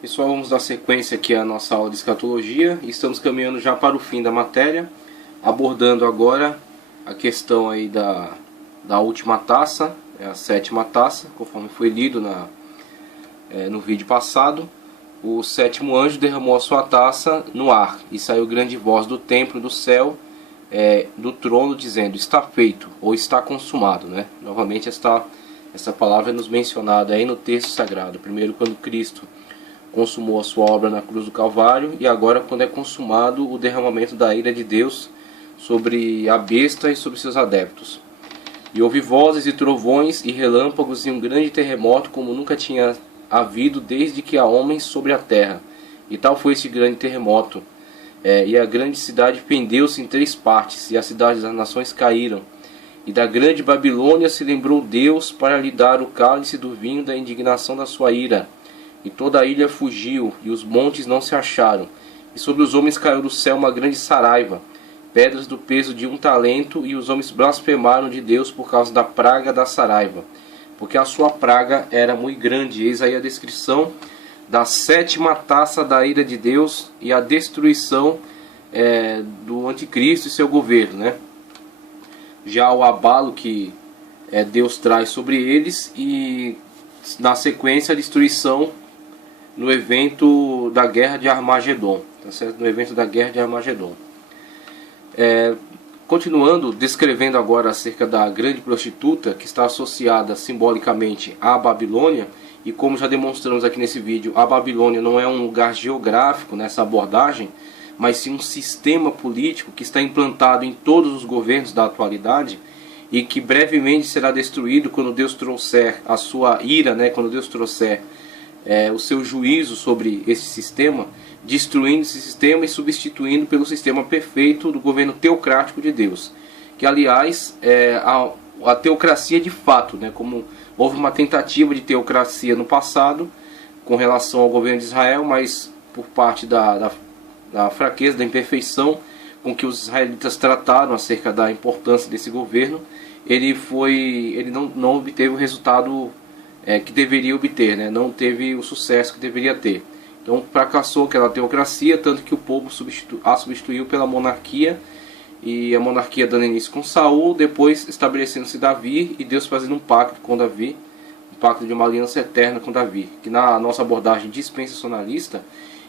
Pessoal, vamos dar sequência aqui à nossa aula de escatologia e estamos caminhando já para o fim da matéria, abordando agora a questão aí da última taça, a sétima taça, conforme foi lido no vídeo passado. O sétimo anjo derramou a sua taça no ar e saiu grande voz do templo do céu, do trono, dizendo: está feito, ou está consumado, né? Novamente essa palavra é nos mencionada aí no texto sagrado. Primeiro, quando Cristo consumou a sua obra na cruz do Calvário, e agora quando é consumado o derramamento da ira de Deus sobre a besta e sobre seus adeptos. E houve vozes e trovões e relâmpagos e um grande terremoto como nunca tinha havido desde que há homens sobre a terra. E tal foi esse grande terremoto. E a grande cidade fendeu-se em 3 partes, e as cidades das nações caíram. E da grande Babilônia se lembrou Deus para lhe dar o cálice do vinho da indignação da sua ira. E toda a ilha fugiu, e os montes não se acharam. E sobre os homens caiu do céu uma grande saraiva, pedras do peso de 1 talento, e os homens blasfemaram de Deus por causa da praga da saraiva, porque a sua praga era muito grande. Eis aí a descrição da sétima taça da ira de Deus e a destruição do anticristo e seu governo, né? Já o abalo que Deus traz sobre eles, e na sequência a destruição no evento da guerra de Armagedon, tá certo? No evento da guerra de Armagedon. Continuando, descrevendo agora acerca da grande prostituta, que está associada simbolicamente à Babilônia, e como já demonstramos aqui nesse vídeo, a Babilônia não é um lugar geográfico nessa abordagem, mas sim um sistema político que está implantado em todos os governos da atualidade, e que brevemente será destruído quando Deus trouxer a sua ira, né? Quando Deus trouxer o seu juízo sobre esse sistema, destruindo esse sistema e substituindo pelo sistema perfeito do governo teocrático de Deus, que aliás é a teocracia de fato, né? Como houve uma tentativa de teocracia no passado com relação ao governo de Israel, mas por parte da fraqueza, da imperfeição com que os israelitas trataram acerca da importância desse governo, ele não obteve o resultado que deveria obter, né? Não teve o sucesso que deveria ter. Então fracassou aquela teocracia, tanto que o povo a substituiu pela monarquia, e a monarquia dando início com Saul, depois estabelecendo-se Davi, e Deus fazendo um pacto com Davi, um pacto de uma aliança eterna com Davi, que na nossa abordagem dispensacionalista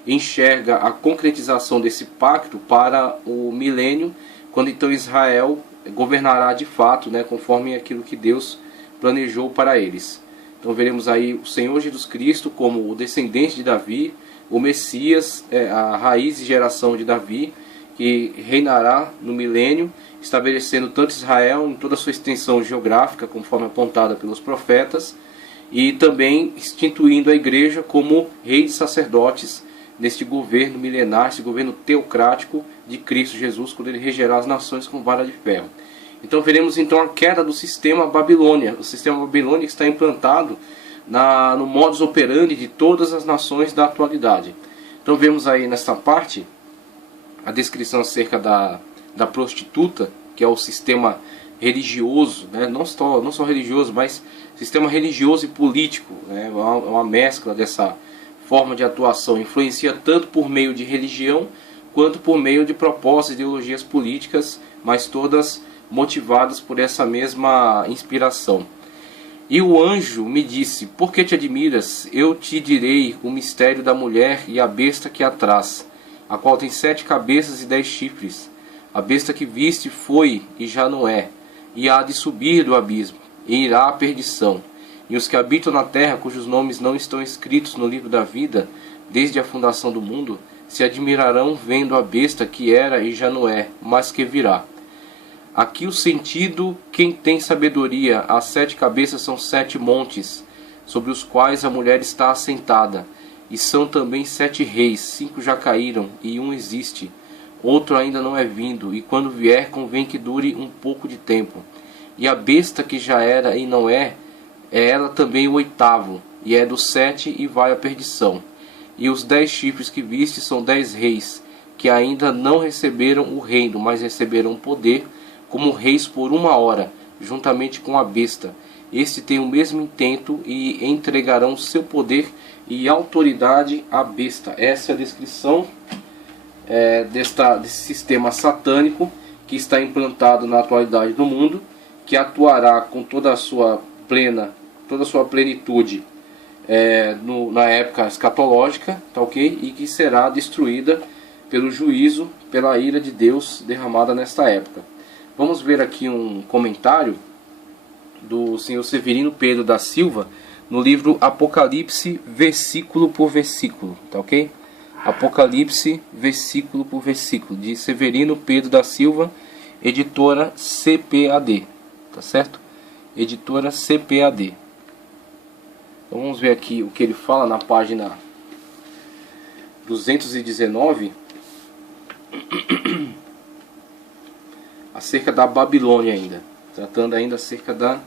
enxerga a concretização desse pacto para o milênio, quando então Israel governará de fato, né, conforme aquilo que Deus planejou para eles. Então veremos aí o Senhor Jesus Cristo como o descendente de Davi, o Messias, a raiz e geração de Davi, que reinará no milênio, estabelecendo tanto Israel em toda a sua extensão geográfica, conforme apontada pelos profetas, e também instituindo a igreja como reis e sacerdotes neste governo milenar, esse governo teocrático de Cristo Jesus, quando ele regerá as nações com vara de ferro. Então veremos então a queda do sistema Babilônia, o sistema Babilônia que está implantado no modus operandi de todas as nações da atualidade. Então vemos aí nesta parte a descrição acerca da prostituta, que é o sistema religioso, né? não só religioso, mas sistema religioso e político, né? É uma mescla dessa forma de atuação, influencia tanto por meio de religião quanto por meio de propostas, ideologias políticas, mas todas motivadas por essa mesma inspiração. E o anjo me disse: por que te admiras? Eu te direi o mistério da mulher e a besta que a traz, a qual tem 7 cabeças e 10 chifres. A besta que viste foi e já não é, e há de subir do abismo, e irá à perdição. E os que habitam na terra, cujos nomes não estão escritos no livro da vida, desde a fundação do mundo, se admirarão vendo a besta que era e já não é, mas que virá. Aqui o sentido: quem tem sabedoria, as 7 cabeças são 7 montes, sobre os quais a mulher está assentada, e são também 7 reis, 5 já caíram, e um existe, outro ainda não é vindo, e quando vier convém que dure um pouco de tempo. E a besta que já era e não é ela também o 8º, e é do 7 e vai à perdição. E os 10 chifres que viste são 10 reis, que ainda não receberam o reino, mas receberão poder como reis por 1 hora, juntamente com a besta, este tem o mesmo intento e entregarão seu poder e autoridade à besta. Essa é a descrição desse sistema satânico que está implantado na atualidade do mundo, que atuará com toda a sua plenitude na época escatológica, tá ok? E que será destruída pelo juízo, pela ira de Deus derramada nesta época. Vamos ver aqui um comentário do senhor Severino Pedro da Silva no livro Apocalipse, versículo por versículo, tá ok? Apocalipse, versículo por versículo, de Severino Pedro da Silva, editora CPAD, tá certo? Editora CPAD. Então vamos ver aqui o que ele fala na página 219 acerca da Babilônia ainda, tratando ainda acerca da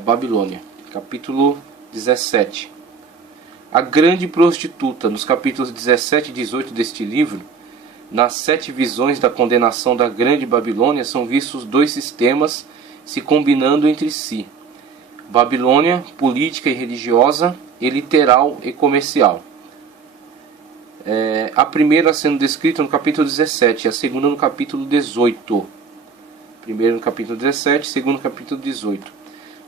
Babilônia, capítulo 17. A grande prostituta, nos capítulos 17 e 18 deste livro, nas 7 visões da condenação da grande Babilônia, são vistos 2 sistemas se combinando entre si: Babilônia, política e religiosa, e literal e comercial. A primeira sendo descrita no capítulo 17, a segunda no capítulo 18. Primeiro no capítulo 17, segundo no capítulo 18.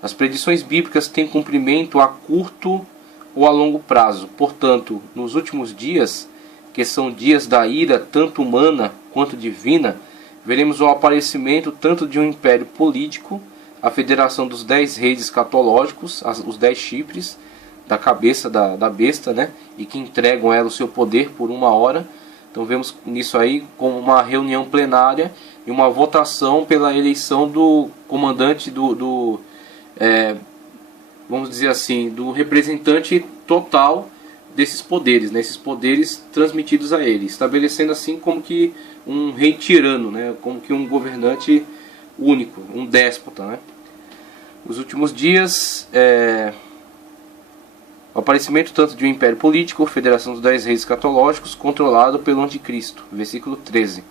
As predições bíblicas têm cumprimento a curto ou a longo prazo. Portanto, nos últimos dias, que são dias da ira tanto humana quanto divina, veremos o aparecimento tanto de um império político, a federação dos 10 reis escatológicos, os 10 chifres da cabeça da besta, né? E que entregam a ela o seu poder por 1 hora. Então vemos nisso aí como uma reunião plenária e uma votação pela eleição do comandante vamos dizer assim, do representante total desses poderes, né? Esses poderes transmitidos a ele, estabelecendo assim como que um rei tirano, né? Como que um governante único, um déspota, né? Os últimos dias, o aparecimento tanto de um império político, federação dos 10 reis escatológicos, controlado pelo anticristo, versículo 13.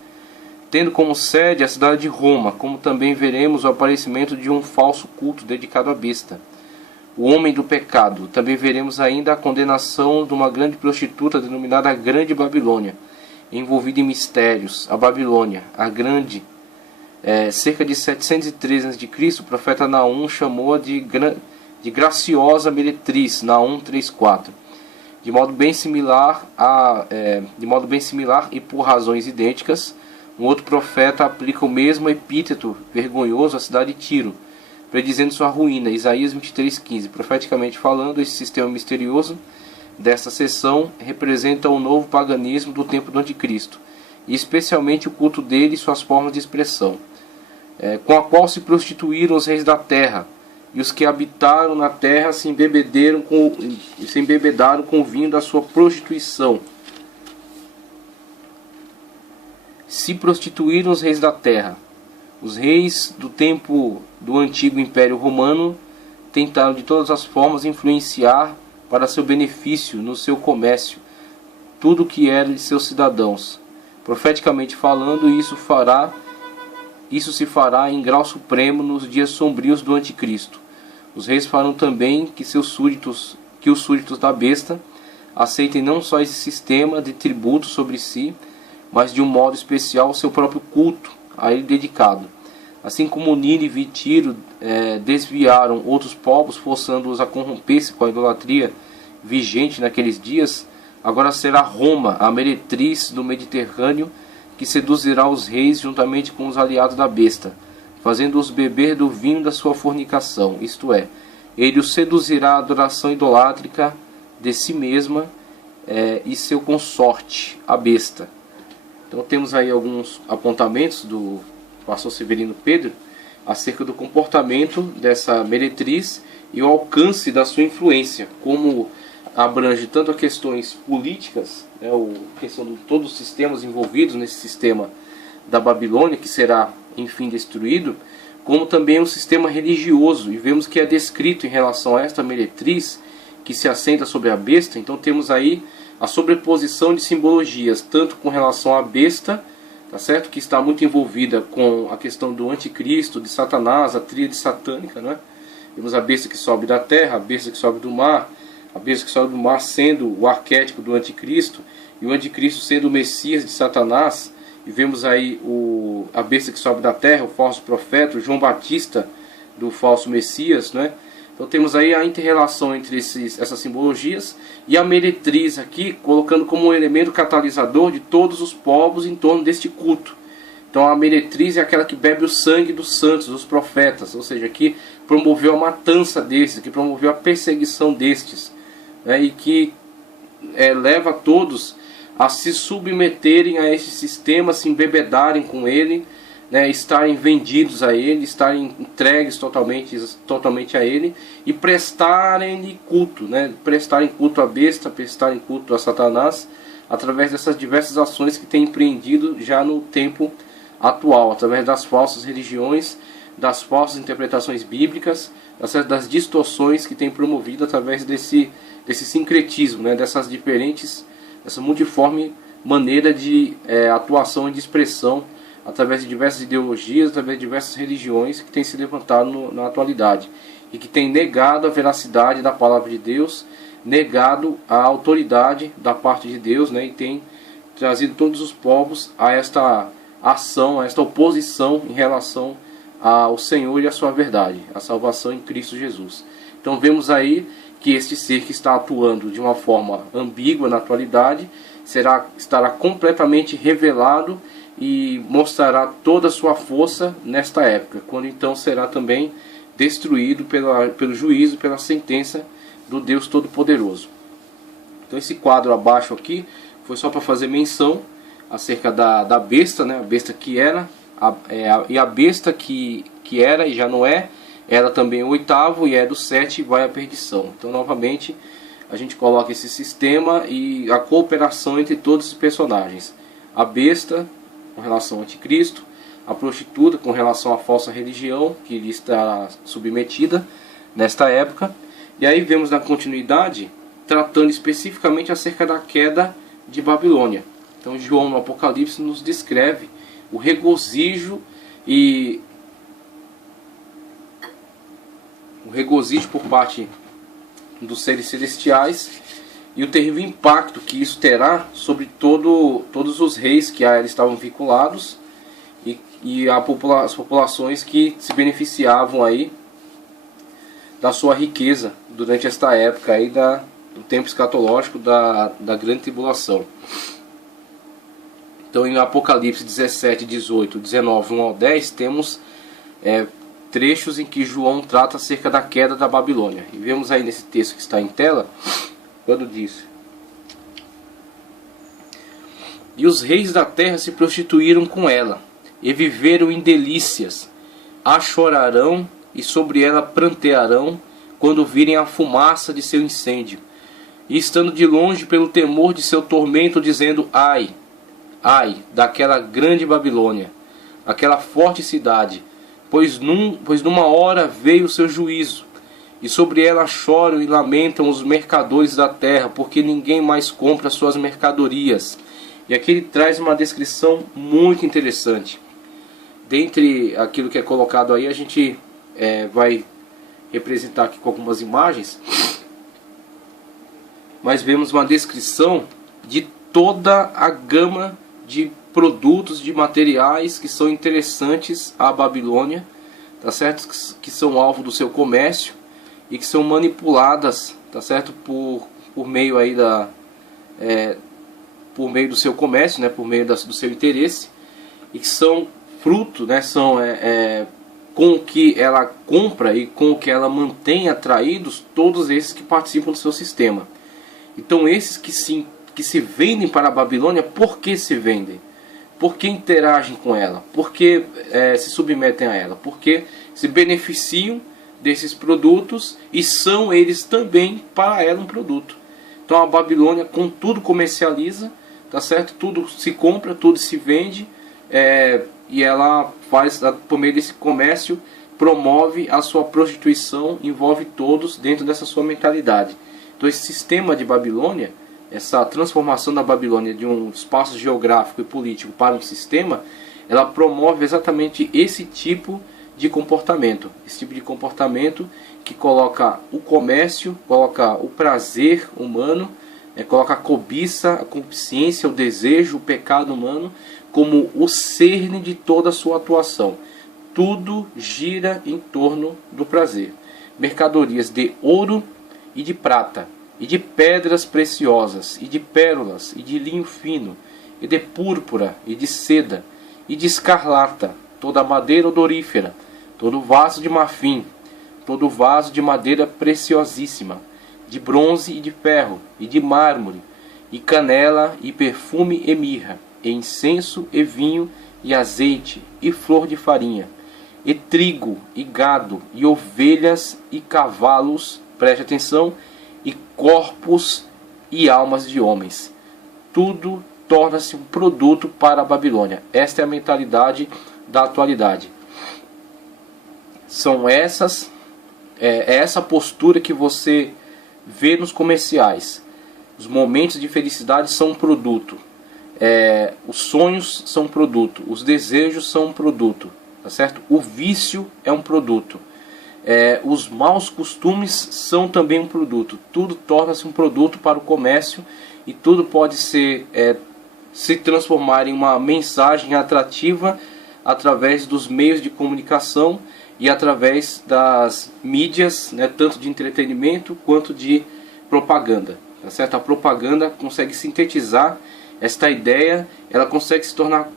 Tendo como sede a cidade de Roma, como também veremos o aparecimento de um falso culto dedicado à besta, o homem do pecado. Também veremos ainda a condenação de uma grande prostituta denominada a Grande Babilônia, envolvida em mistérios. A Babilônia, a Grande, cerca de 713 a.C., o profeta Naum chamou-a de graciosa meretriz, Naum 3:4. De modo bem similar e por razões idênticas, um outro profeta aplica o mesmo epíteto vergonhoso à cidade de Tiro, predizendo sua ruína. Isaías 23:15. Profeticamente falando, esse sistema misterioso desta seção representa o novo paganismo do tempo do anticristo, e especialmente o culto dele e suas formas de expressão, com a qual se prostituíram os reis da terra, e os que habitaram na terra se embebedaram com o vinho da sua prostituição. Se prostituíram os reis da terra. Os reis do tempo do antigo Império Romano tentaram de todas as formas influenciar para seu benefício no seu comércio tudo o que era de seus cidadãos. Profeticamente falando, isso se fará em grau supremo nos dias sombrios do anticristo. Os reis farão também que os súditos da besta aceitem não só esse sistema de tributo sobre si, mas de um modo especial o seu próprio culto a ele dedicado. Assim como Nínive e Tiro desviaram outros povos, forçando-os a corromper-se com a idolatria vigente naqueles dias, agora será Roma, a meretriz do Mediterrâneo, que seduzirá os reis juntamente com os aliados da besta, fazendo-os beber do vinho da sua fornicação, isto é, ele os seduzirá à adoração idolátrica de si mesma e seu consorte, a besta. Então temos aí alguns apontamentos do pastor Severino Pedro acerca do comportamento dessa meretriz e o alcance da sua influência, como abrange tanto as questões políticas, a questão de todos os sistemas envolvidos nesse sistema da Babilônia, que será enfim destruído, como também o sistema religioso, e vemos que é descrito em relação a esta meretriz que se assenta sobre a besta. Então temos aí a sobreposição de simbologias, tanto com relação à besta, tá certo? Que está muito envolvida com a questão do anticristo, de Satanás, a tríade satânica, né? Vemos a besta que sobe da terra, a besta que sobe do mar, a besta que sobe do mar sendo o arquétipo do anticristo, e o anticristo sendo o Messias de Satanás. E vemos aí a besta que sobe da terra, o falso profeta, o João Batista do falso Messias, né? Então temos aí a inter-relação entre essas simbologias, e a meretriz aqui colocando como um elemento catalisador de todos os povos em torno deste culto. Então a meretriz é aquela que bebe o sangue dos santos, dos profetas, ou seja, que promoveu a matança destes, que promoveu a perseguição destes, né? E que leva todos a se submeterem a esse sistema, se embebedarem com ele, né, estarem vendidos a ele, estarem entregues totalmente a ele e prestarem-lhe culto, né, prestarem culto à besta, prestarem culto a Satanás, através dessas diversas ações que tem empreendido já no tempo atual, através das falsas religiões, das falsas interpretações bíblicas, das distorções que tem promovido através desse sincretismo, né, dessa multiforme maneira de atuação e de expressão através de diversas ideologias, através de diversas religiões que têm se levantado na atualidade e que têm negado a veracidade da palavra de Deus, negado a autoridade da parte de Deus, né, e tem trazido todos os povos a esta ação, a esta oposição em relação ao Senhor e à sua verdade, a salvação em Cristo Jesus. Então vemos aí que este ser que está atuando de uma forma ambígua na atualidade estará completamente revelado e mostrará toda a sua força nesta época, quando então será também destruído pelo juízo, pela sentença do Deus Todo-Poderoso. Então esse quadro abaixo aqui foi só para fazer menção acerca da besta, né? A besta que era, e a besta que era e já não é, ela também é o oitavo, e é do 7 e vai à perdição. Então novamente a gente coloca esse sistema e a cooperação entre todos os personagens. A besta com relação ao anticristo, a prostituta com relação à falsa religião que lhe está submetida nesta época. E aí vemos na continuidade tratando especificamente acerca da queda de Babilônia. Então João no Apocalipse nos descreve o regozijo por parte dos seres celestiais e o terrível impacto que isso terá sobre todos os reis que a ela estavam vinculados e as populações que se beneficiavam aí da sua riqueza durante esta época aí do tempo escatológico da grande tribulação. Então em Apocalipse 17, 18, 19, 1 ao 10 temos trechos em que João trata acerca da queda da Babilônia. E vemos aí nesse texto que está em tela, quando diz: E os reis da terra se prostituíram com ela, e viveram em delícias, a chorarão e sobre ela prantearão, quando virem a fumaça de seu incêndio, e estando de longe pelo temor de seu tormento, dizendo: Ai, ai, daquela grande Babilônia, aquela forte cidade, pois numa hora veio o seu juízo, e sobre ela choram e lamentam os mercadores da terra, porque ninguém mais compra suas mercadorias. E aqui ele traz uma descrição muito interessante. Dentre aquilo que é colocado aí, a gente vai representar aqui com algumas imagens, mas vemos uma descrição de toda a gama de produtos, de materiais que são interessantes à Babilônia, tá certo? Que são alvo do seu comércio e que são manipuladas, tá certo? Por meio aí por meio do seu comércio, né? Por meio do seu interesse, e que são fruto, né? São com o que ela compra e com o que ela mantém atraídos todos esses que participam do seu sistema. Então esses que se vendem para a Babilônia, por que se vendem? Por que interagem com ela? Por que se submetem a ela? Porque se beneficiam desses produtos e são eles também para ela um produto. Então a Babilônia com tudo comercializa, tá certo? Tudo se compra, tudo se vende, e ela faz, por meio desse comércio, promove a sua prostituição, envolve todos dentro dessa sua mentalidade. Então esse sistema de Babilônia, essa transformação da Babilônia de um espaço geográfico e político para um sistema, ela promove exatamente esse tipo de comportamento. Esse tipo de comportamento que coloca o comércio, coloca o prazer humano, coloca a cobiça, a concupiscência, o desejo, o pecado humano como o cerne de toda a sua atuação. Tudo gira em torno do prazer. Mercadorias de ouro e de prata, e de pedras preciosas, e de pérolas, e de linho fino, e de púrpura, e de seda, e de escarlata, toda a madeira odorífera, todo vaso de marfim, todo vaso de madeira preciosíssima, de bronze e de ferro, e de mármore, e canela, e perfume e mirra, e incenso e vinho, e azeite, e flor de farinha, e trigo, e gado, e ovelhas, e cavalos, preste atenção, e corpos e almas de homens. Tudo torna-se um produto para a Babilônia. Esta é a mentalidade da atualidade. São essa postura que você vê nos comerciais. Os momentos de felicidade são um produto. Os sonhos são um produto. Os desejos são um produto. Tá certo? O vício é um produto. Os maus costumes são também um produto. Tudo torna-se um produto para o comércio e tudo pode se transformar em uma mensagem atrativa através dos meios de comunicação e através das mídias, tanto de entretenimento quanto de propaganda. Tá certo? A propaganda consegue sintetizar esta ideia, ela consegue se tornar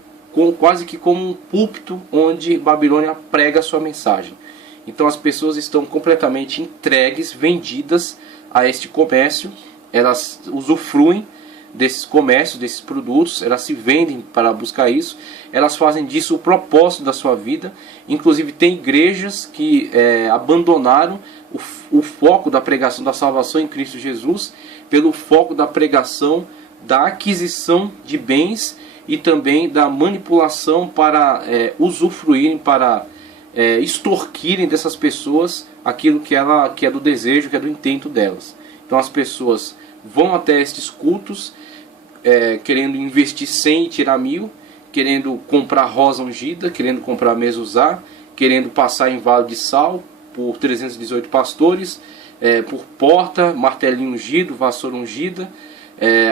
quase que como um púlpito onde Babilônia prega a sua mensagem. Então as pessoas estão completamente entregues, vendidas a este comércio, elas usufruem desses comércios, desses produtos, elas se vendem para buscar isso, elas fazem disso o propósito da sua vida. Inclusive tem igrejas que abandonaram o foco da pregação da salvação em Cristo Jesus pelo foco da pregação da aquisição de bens e também da manipulação para usufruírem, para extorquirem dessas pessoas aquilo que é do desejo, que é do intento delas. Então as pessoas vão até estes cultos querendo investir 100 e tirar 1000, querendo comprar rosa ungida, querendo comprar mezuzá, querendo passar em vale de sal por 318 pastores, por porta, martelinho ungido, vassoura ungida,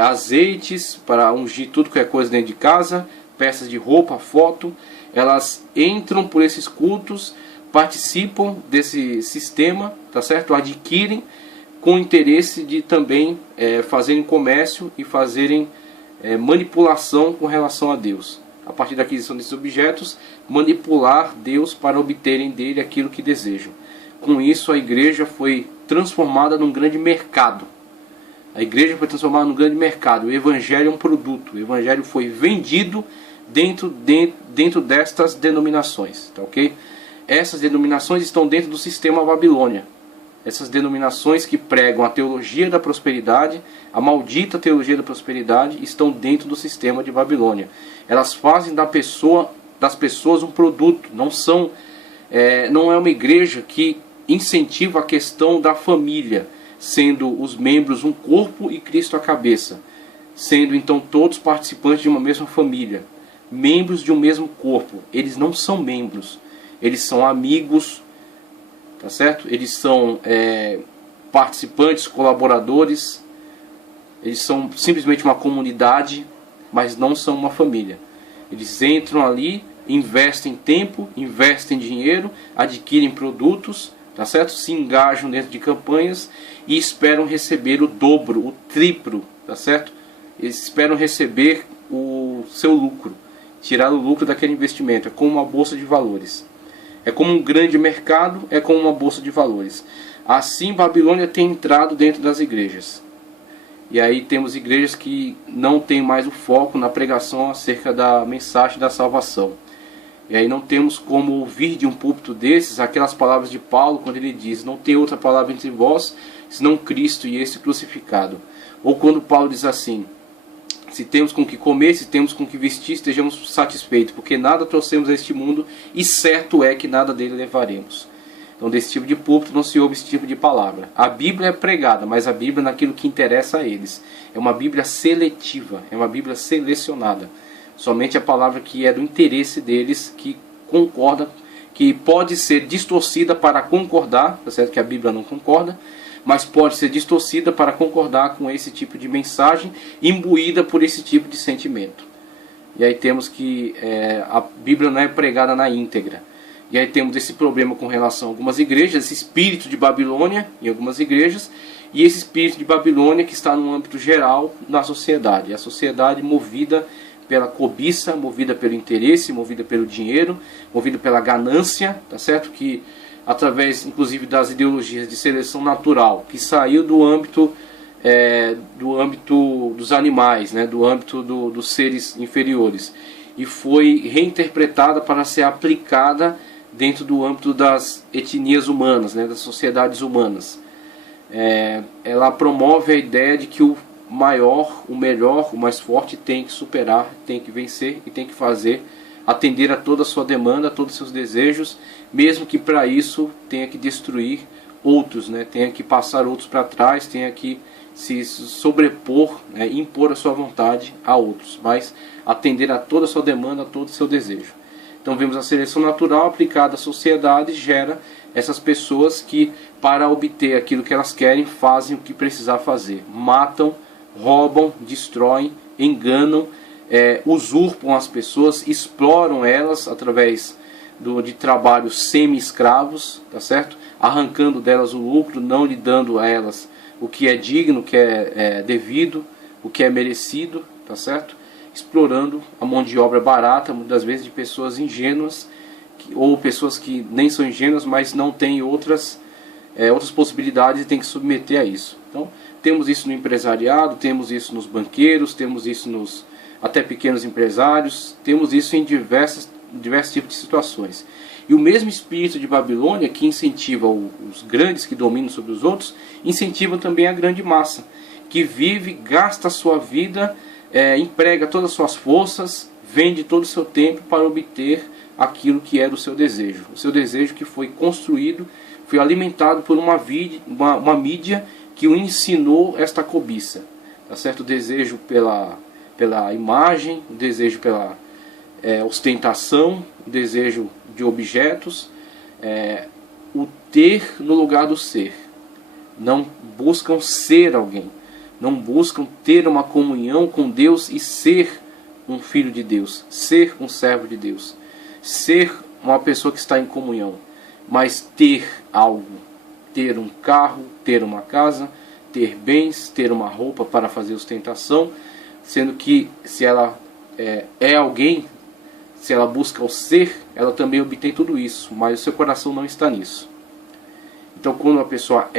azeites para ungir tudo que é coisa dentro de casa, peças de roupa, foto. Elas entram por esses cultos, participam desse sistema, tá certo? Adquirem com interesse de também fazerem comércio e fazerem manipulação com relação a Deus. A partir da aquisição desses objetos, manipular Deus para obterem dele aquilo que desejam. Com isso, a igreja foi transformada num grande mercado. A igreja foi transformada num grande mercado. O evangelho é um produto. O evangelho foi vendido dentro destas denominações. Tá, ok? Essas denominações estão dentro do sistema Babilônia. Essas denominações que pregam a teologia da prosperidade, a maldita teologia da prosperidade, estão dentro do sistema de Babilônia. Elas fazem das pessoas um produto. Não é uma igreja que incentiva a questão da família, sendo os membros um corpo e Cristo a cabeça, sendo então todos participantes de uma mesma família, membros de um mesmo corpo. Eles não são membros, eles são amigos, tá certo? Eles são participantes, colaboradores, eles são simplesmente uma comunidade, mas não são uma família. Eles entram ali, investem tempo, investem dinheiro, adquirem produtos, tá certo? Se engajam dentro de campanhas e esperam receber o dobro, o triplo, tá certo? Eles esperam receber o seu lucro, tirar o lucro daquele investimento. É como uma bolsa de valores. É como um grande mercado, é como uma bolsa de valores. Assim Babilônia tem entrado dentro das igrejas. E aí temos igrejas que não têm mais o foco na pregação acerca da mensagem da salvação. E aí não temos como ouvir de um púlpito desses aquelas palavras de Paulo quando ele diz: não tem outra palavra entre vós senão Cristo e esse crucificado. Ou quando Paulo diz assim: se temos com que comer, se temos com que vestir, estejamos satisfeitos, porque nada trouxemos a este mundo e certo é que nada dele levaremos. Então desse tipo de púlpito não se ouve esse tipo de palavra. A Bíblia é pregada, mas a Bíblia é naquilo que interessa a eles. É uma Bíblia seletiva, é uma Bíblia selecionada. Somente a palavra que é do interesse deles, que concorda, que pode ser distorcida para concordar, tá certo que a Bíblia não concorda, mas pode ser distorcida para concordar com esse tipo de mensagem, imbuída por esse tipo de sentimento. E aí temos que a Bíblia não é pregada na íntegra. E aí temos esse problema com relação a algumas igrejas, esse espírito de Babilônia em algumas igrejas, e esse espírito de Babilônia que está no âmbito geral na sociedade. A sociedade movida pela cobiça, movida pelo interesse, movida pelo dinheiro, movida pela ganância, tá certo? Que através inclusive das ideologias de seleção natural, que saiu do âmbito dos animais, né? Do âmbito dos seres inferiores, e foi reinterpretada para ser aplicada dentro do âmbito das etnias humanas, né? Das sociedades humanas. Ela promove a ideia de que o maior, o melhor, o mais forte tem que superar, tem que vencer e tem que fazer, atender a toda a sua demanda, a todos os seus desejos, mesmo que para isso tenha que destruir outros, né? Tenha que passar outros para trás, tenha que se sobrepor, né? Impor a sua vontade a outros, mas atender a toda a sua demanda, a todo o seu desejo. Então vemos a seleção natural aplicada à sociedade gera essas pessoas que, para obter aquilo que elas querem, fazem o que precisar fazer. Matam, roubam, destroem, enganam, usurpam as pessoas, exploram elas através de trabalhos semi-escravos, tá certo? Arrancando delas o lucro, não lhe dando a elas o que é digno, o que é devido, o que é merecido, tá certo? Explorando a mão de obra barata, muitas vezes de pessoas ingênuas, ou pessoas que nem são ingênuas, mas não têm outras possibilidades e têm que submeter a isso. Então, temos isso no empresariado, temos isso nos banqueiros, temos isso nos até pequenos empresários, temos isso em diversos tipos de situações. E o mesmo espírito de Babilônia, que incentiva os grandes que dominam sobre os outros, incentiva também a grande massa, que vive, gasta a sua vida, emprega todas as suas forças, vende todo o seu tempo para obter aquilo que era o seu desejo. O seu desejo que foi construído, foi alimentado por uma mídia que o ensinou esta cobiça. Tá certo? O desejo pela imagem, o desejo pela ostentação, o desejo de objetos, o ter no lugar do ser. Não buscam ser alguém, não buscam ter uma comunhão com Deus e ser um filho de Deus, ser um servo de Deus, ser uma pessoa que está em comunhão, mas ter algo, ter um carro, ter uma casa, ter bens, ter uma roupa para fazer ostentação, sendo que se ela é alguém, se ela busca o ser, ela também obtém tudo isso, mas o seu coração não está nisso. Então quando uma pessoa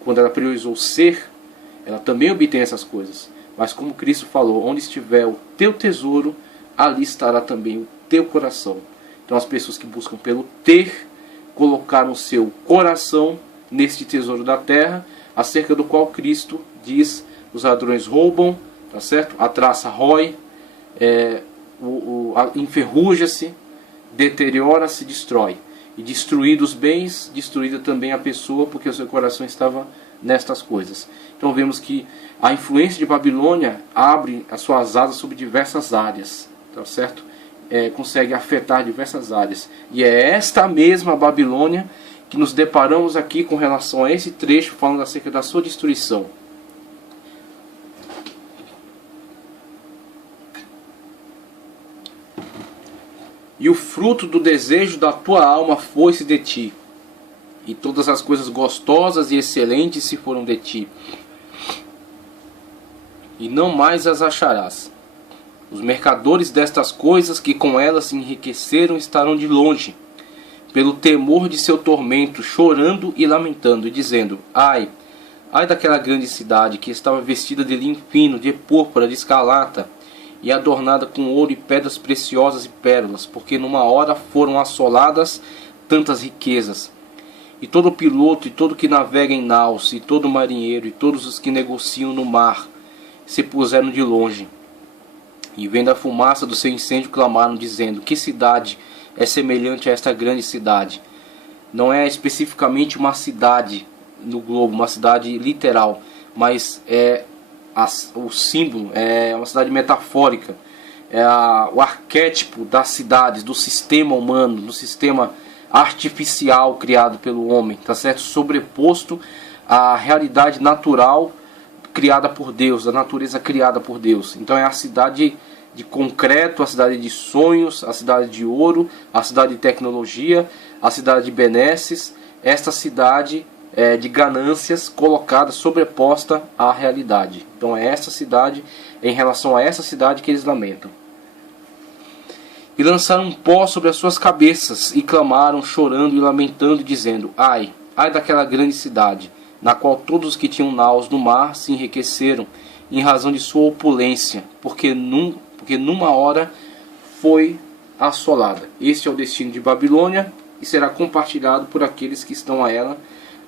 quando ela priorizou o ser, ela também obtém essas coisas. Mas como Cristo falou, onde estiver o teu tesouro, ali estará também o teu coração. Então as pessoas que buscam pelo ter, colocaram o seu coração neste tesouro da terra, acerca do qual Cristo diz: os ladrões roubam, tá certo? A traça rói, enferruja-se, deteriora-se, destrói. E destruídos os bens, destruída também a pessoa, porque o seu coração estava nestas coisas. Então vemos que a influência de Babilônia abre as suas asas sobre diversas áreas, tá certo? Consegue afetar diversas áreas. E é esta mesma Babilônia que nos deparamos aqui com relação a esse trecho, falando acerca da sua destruição. E o fruto do desejo da tua alma foi-se de ti, e todas as coisas gostosas e excelentes se foram de ti, e não mais as acharás. Os mercadores destas coisas que com elas se enriqueceram estarão de longe, pelo temor de seu tormento, chorando e lamentando, e dizendo: ai, ai daquela grande cidade que estava vestida de linho fino, de púrpura, de escarlata, e adornada com ouro e pedras preciosas e pérolas, porque numa hora foram assoladas tantas riquezas. E todo piloto, e todo que navega em naus, e todo marinheiro, e todos os que negociam no mar, se puseram de longe. E vendo a fumaça do seu incêndio, clamaram, dizendo: que cidade é semelhante a esta grande cidade? Não é especificamente uma cidade no globo, uma cidade literal, mas o símbolo é uma cidade metafórica, o arquétipo das cidades, do sistema humano, do sistema artificial criado pelo homem, tá certo? Sobreposto à realidade natural criada por Deus, a natureza criada por Deus. Então é a cidade de concreto, a cidade de sonhos, a cidade de ouro, a cidade de tecnologia, a cidade de benesses, esta cidade de ganâncias colocada, sobreposta à realidade. Então é essa cidade, em relação a essa cidade que eles lamentam. E lançaram um pó sobre as suas cabeças, e clamaram, chorando e lamentando, dizendo: ai, ai daquela grande cidade, na qual todos os que tinham naus no mar se enriqueceram, em razão de sua opulência, porque numa hora foi assolada. Este é o destino de Babilônia, e será compartilhado por aqueles que estão a ela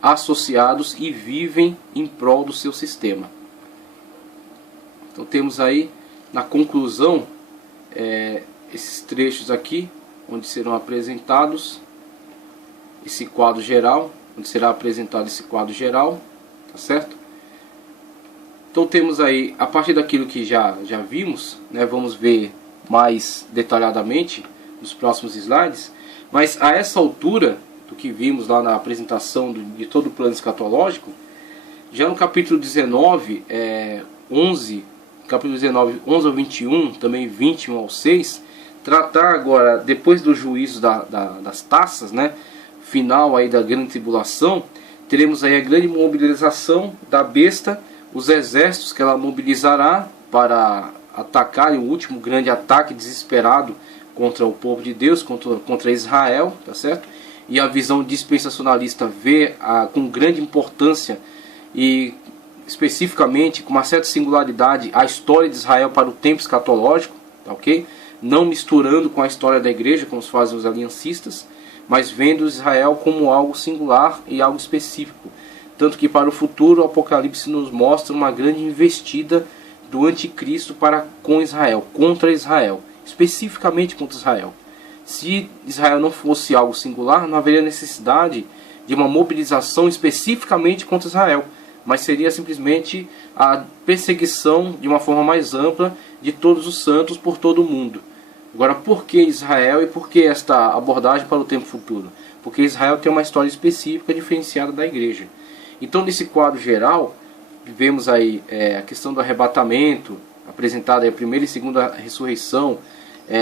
associados e vivem em prol do seu sistema. Então temos aí, na conclusão, esses trechos aqui, onde serão apresentados esse quadro geral, onde será apresentado esse quadro geral, tá certo? Então temos aí, a partir daquilo que já vimos, né, vamos ver mais detalhadamente nos próximos slides, mas a essa altura do que vimos lá na apresentação de todo o plano escatológico, já no capítulo 19, 11 ao 21, também 21 ao 6, tratar agora, depois do juízo das taças, né, final aí da grande tribulação, teremos aí a grande mobilização da besta, os exércitos que ela mobilizará para atacar, e o último grande ataque desesperado contra o povo de Deus, contra Israel, tá certo? E a visão dispensacionalista vê com grande importância e especificamente com uma certa singularidade a história de Israel para o tempo escatológico, tá ok? Não misturando com a história da igreja, como fazem os aliancistas, mas vendo Israel como algo singular e algo específico. Tanto que para o futuro o Apocalipse nos mostra uma grande investida do anticristo com Israel, contra Israel, especificamente contra Israel. Se Israel não fosse algo singular, não haveria necessidade de uma mobilização especificamente contra Israel, mas seria simplesmente a perseguição de uma forma mais ampla de todos os santos por todo o mundo. Agora, por que Israel e por que esta abordagem para o tempo futuro? Porque Israel tem uma história específica diferenciada da igreja. Então, nesse quadro geral, vemos aí a questão do arrebatamento, apresentada aí a primeira e segunda ressurreição,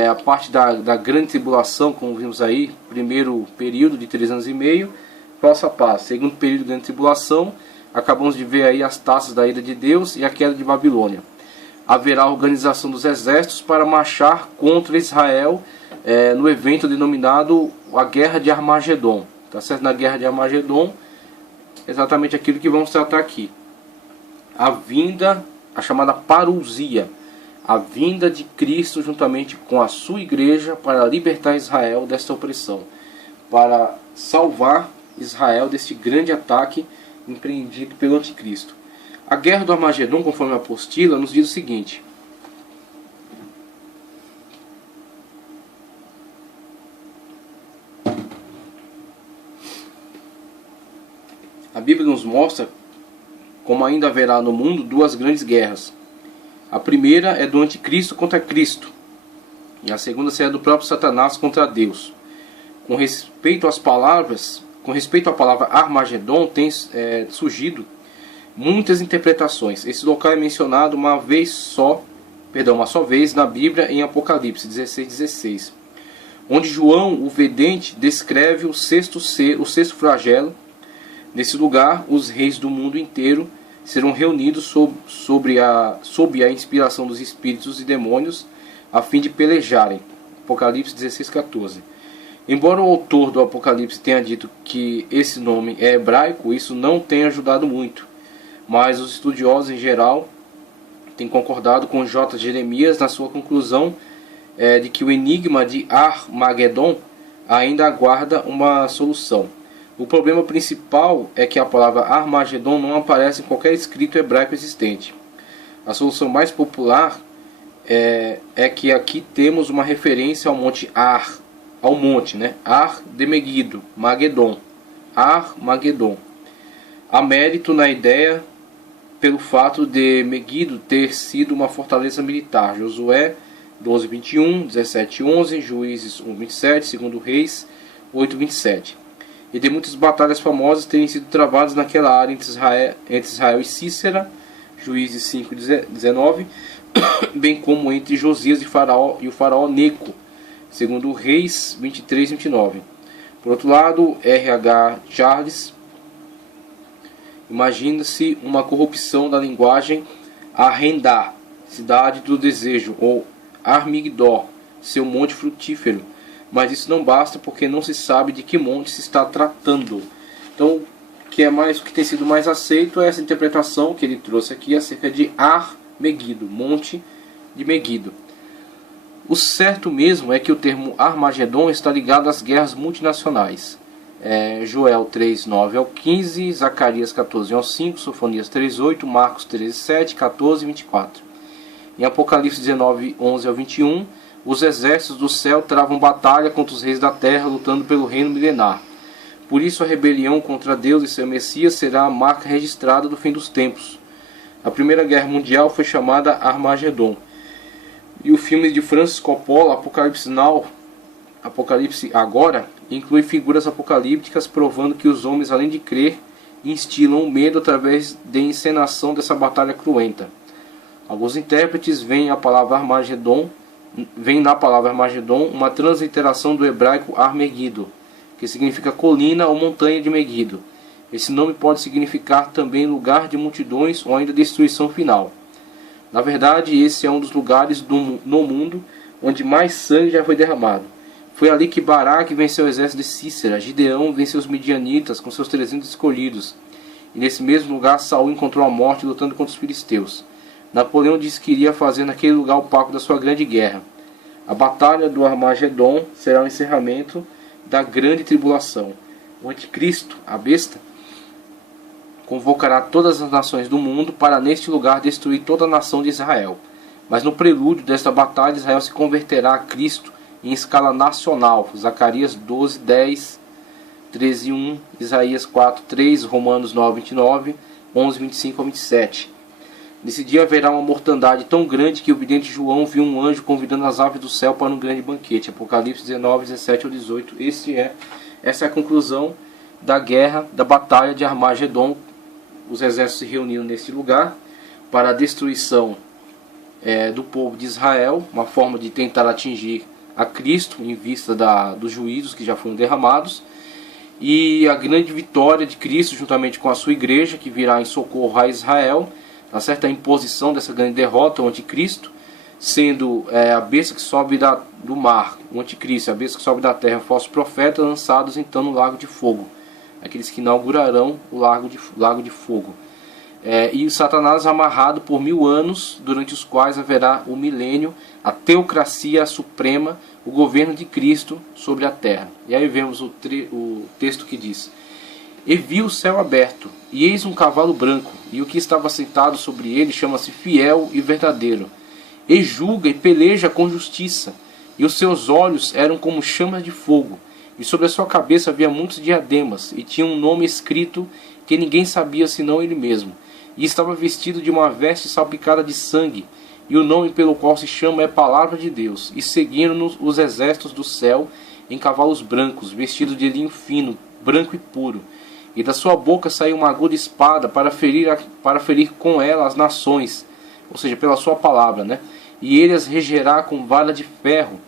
a parte da grande tribulação, como vimos aí, primeiro período de 3 anos e meio, passo a passo. Segundo período de grande tribulação, acabamos de ver aí as taças da ira de Deus e a queda de Babilônia. Haverá a organização dos exércitos para marchar contra Israel no evento denominado a Guerra de Armagedon. Tá certo? Na Guerra de Armagedon, exatamente aquilo que vamos tratar aqui. A vinda, a chamada parousia, a vinda de Cristo juntamente com a sua igreja para libertar Israel desta opressão, para salvar Israel deste grande ataque empreendido pelo anticristo. A guerra do Armagedon, conforme a apostila, nos diz o seguinte: a Bíblia nos mostra como ainda haverá no mundo 2 grandes guerras. A primeira é do anticristo contra Cristo, e a segunda será do próprio Satanás contra Deus. Com respeito à palavra Armagedon, tem surgido muitas interpretações. Esse local é mencionado uma só vez na Bíblia, em Apocalipse 16:16, onde João, o vidente, descreve o sexto flagelo. Nesse lugar, os reis do mundo inteiro serão reunidos sob a inspiração dos espíritos e demônios, a fim de pelejarem. Apocalipse 16:14. Embora o autor do Apocalipse tenha dito que esse nome é hebraico, isso não tem ajudado muito, mas os estudiosos em geral têm concordado com J. Jeremias na sua conclusão de que o enigma de Armagedon ainda aguarda uma solução. O problema principal é que a palavra Armagedon não aparece em qualquer escrito hebraico existente. A solução mais popular é que aqui temos uma referência ao monte Ar, né? Ar de Megido, Magedon, Armagedon. Há mérito na ideia pelo fato de Megido ter sido uma fortaleza militar. Josué 12:21, 17:11, Juízes 1:27, segundo Reis 8:27. E de muitas batalhas famosas terem sido travadas naquela área entre Israel e Cícera, Juízes 5:19, bem como entre Josias e o faraó Neco, segundo Reis 23:29. Por outro lado, R.H. Charles imagina-se uma corrupção da linguagem Arrendar, cidade do desejo, ou Armigdor, seu monte frutífero. Mas isso não basta, porque não se sabe de que monte se está tratando. Então, o que tem sido mais aceito é essa interpretação que ele trouxe aqui acerca de Ar-Megido, monte de Megido. O certo mesmo é que o termo Armagedon está ligado às guerras multinacionais. Joel 3:9 ao 15, Zacarias 14:1 ao 5, Sofonias 3:8, Marcos 13:7, 14:24. Em Apocalipse 19:11 ao 21, os exércitos do céu travam batalha contra os reis da terra, lutando pelo reino milenar. Por isso a rebelião contra Deus e seu Messias será a marca registrada do fim dos tempos. A Primeira Guerra Mundial foi chamada Armagedon. E o filme de Francis Coppola, Apocalipse Agora, inclui figuras apocalípticas provando que os homens, além de crer, instilam o medo através da encenação dessa batalha cruenta. Alguns intérpretes veem na palavra Armagedon uma transliteração do hebraico Ar-Megido, que significa colina ou montanha de Megido. Esse nome pode significar também lugar de multidões ou ainda destruição final. Na verdade, esse é um dos lugares no mundo onde mais sangue já foi derramado. Foi ali que Baraque venceu o exército de Cícera, Gideão venceu os midianitas com seus 300 escolhidos. E nesse mesmo lugar Saul encontrou a morte lutando contra os filisteus. Napoleão disse que iria fazer naquele lugar o palco da sua grande guerra. A batalha do Armagedon será o encerramento da grande tribulação. O anticristo, a besta, convocará todas as nações do mundo para neste lugar destruir toda a nação de Israel. Mas no prelúdio desta batalha, Israel se converterá a Cristo em escala nacional. Zacarias 12:10, 13:1, Isaías 4:3, Romanos 9:29, 11:25 a 27. Nesse dia haverá uma mortandade tão grande que o vidente João viu um anjo convidando as aves do céu para um grande banquete. Apocalipse 19:17 ao 18. Essa é a conclusão da guerra, da batalha de Armagedon. Os exércitos se reuniram nesse lugar para a destruição do povo de Israel, uma forma de tentar atingir a Cristo em vista dos juízos que já foram derramados, e a grande vitória de Cristo juntamente com a sua igreja, que virá em socorro a Israel, a certa imposição dessa grande derrota, o anticristo, sendo a besta que sobe do mar, o anticristo, a besta que sobe da terra, falsos profetas, lançados então no lago de fogo, aqueles que inaugurarão o lago de fogo. E o Satanás amarrado por 1000 anos, durante os quais haverá o milênio, a teocracia suprema, o governo de Cristo sobre a terra. E aí vemos o texto que diz: E vi o céu aberto, e eis um cavalo branco, e o que estava sentado sobre ele chama-se Fiel e Verdadeiro, e julga e peleja com justiça, e os seus olhos eram como chamas de fogo, e sobre a sua cabeça havia muitos diademas, e tinha um nome escrito que ninguém sabia senão ele mesmo, e estava vestido de uma veste salpicada de sangue, e o nome pelo qual se chama é Palavra de Deus, e seguiram-nos os exércitos do céu em cavalos brancos, vestidos de linho fino, branco e puro, e da sua boca saiu uma aguda espada para ferir com ela as nações, ou seja, pela sua palavra, né? E ele as regerá com vara de ferro,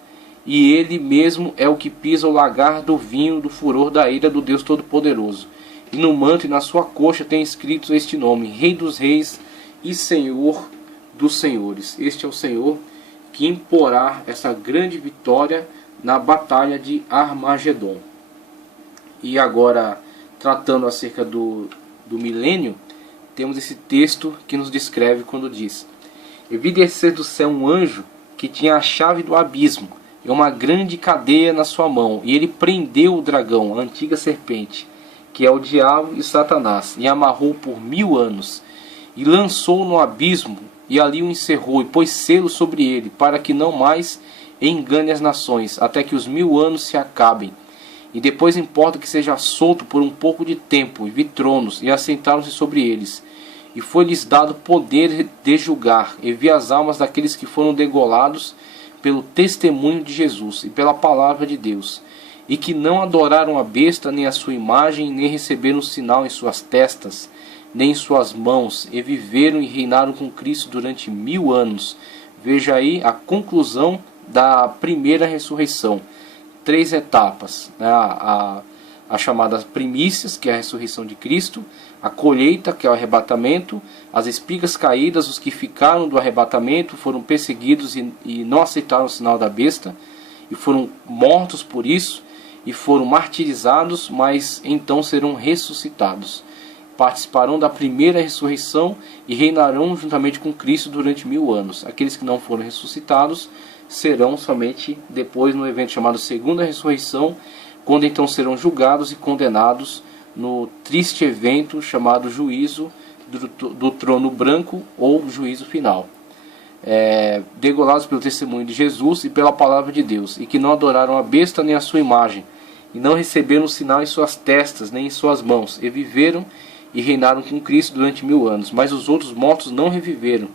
e ele mesmo é o que pisa o lagar do vinho do furor da ira do Deus Todo-Poderoso. E no manto e na sua coxa tem escrito este nome: Rei dos Reis e Senhor dos Senhores. Este é o Senhor que imporá essa grande vitória na batalha de Armagedon. E agora, tratando acerca do milênio, temos esse texto que nos descreve quando diz: E vi descer do céu um anjo que tinha a chave do abismo e uma grande cadeia na sua mão, e ele prendeu o dragão, a antiga serpente, que é o diabo e Satanás, e amarrou por 1000 anos, e lançou no abismo, e ali o encerrou, e pôs selo sobre ele, para que não mais engane as nações, até que os 1000 anos se acabem. E depois importa que seja solto por um pouco de tempo, e vi tronos, e assentaram-se sobre eles. E foi-lhes dado poder de julgar, e vi as almas daqueles que foram degolados pelo testemunho de Jesus e pela palavra de Deus, e que não adoraram a besta nem a sua imagem, nem receberam sinal em suas testas, nem em suas mãos, e viveram e reinaram com Cristo durante 1000 anos. Veja aí a conclusão da primeira ressurreição. 3 etapas, né? A chamada primícias, que é a ressurreição de Cristo, a colheita, que é o arrebatamento, as espigas caídas, os que ficaram do arrebatamento foram perseguidos e não aceitaram o sinal da besta, e foram mortos por isso, e foram martirizados, mas então serão ressuscitados. Participarão da primeira ressurreição e reinarão juntamente com Cristo durante 1000 anos. Aqueles que não foram ressuscitados serão somente depois no evento chamado Segunda Ressurreição, quando então serão julgados e condenados no triste evento chamado Juízo do Trono Branco ou Juízo Final. Degolados pelo testemunho de Jesus e pela palavra de Deus, e que não adoraram a besta nem a sua imagem, e não receberam sinal em suas testas nem em suas mãos, e viveram e reinaram com Cristo durante 1000 anos. Mas os outros mortos não reviveram,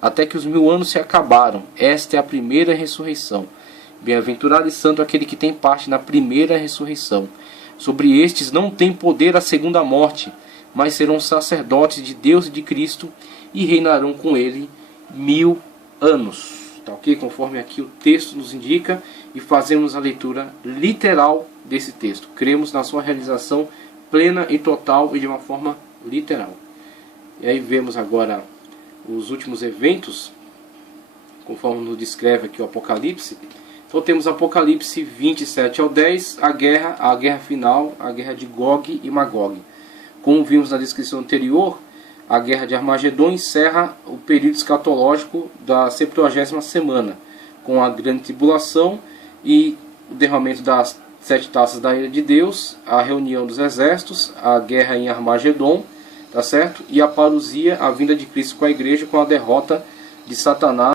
até que os 1000 anos se acabaram. Esta é a primeira ressurreição. Bem-aventurado e santo aquele que tem parte na primeira ressurreição. Sobre estes não tem poder a segunda morte, mas serão sacerdotes de Deus e de Cristo, e reinarão com ele 1000 anos. Tá ok? Conforme aqui o texto nos indica, e fazemos a leitura literal desse texto. Cremos na sua realização plena e total e de uma forma literal. E aí vemos agora os últimos eventos, conforme nos descreve aqui o Apocalipse. Então temos Apocalipse 27 ao 10, a guerra final, a guerra de Gog e Magog. Como vimos na descrição anterior, a guerra de Armagedon encerra o período escatológico da 70ª semana, com a grande tribulação e o derramamento das 7 taças da ira de Deus, a reunião dos exércitos, a guerra em Armagedon, tá certo? E a parousia, a vinda de Cristo com a igreja, com a derrota de Satanás.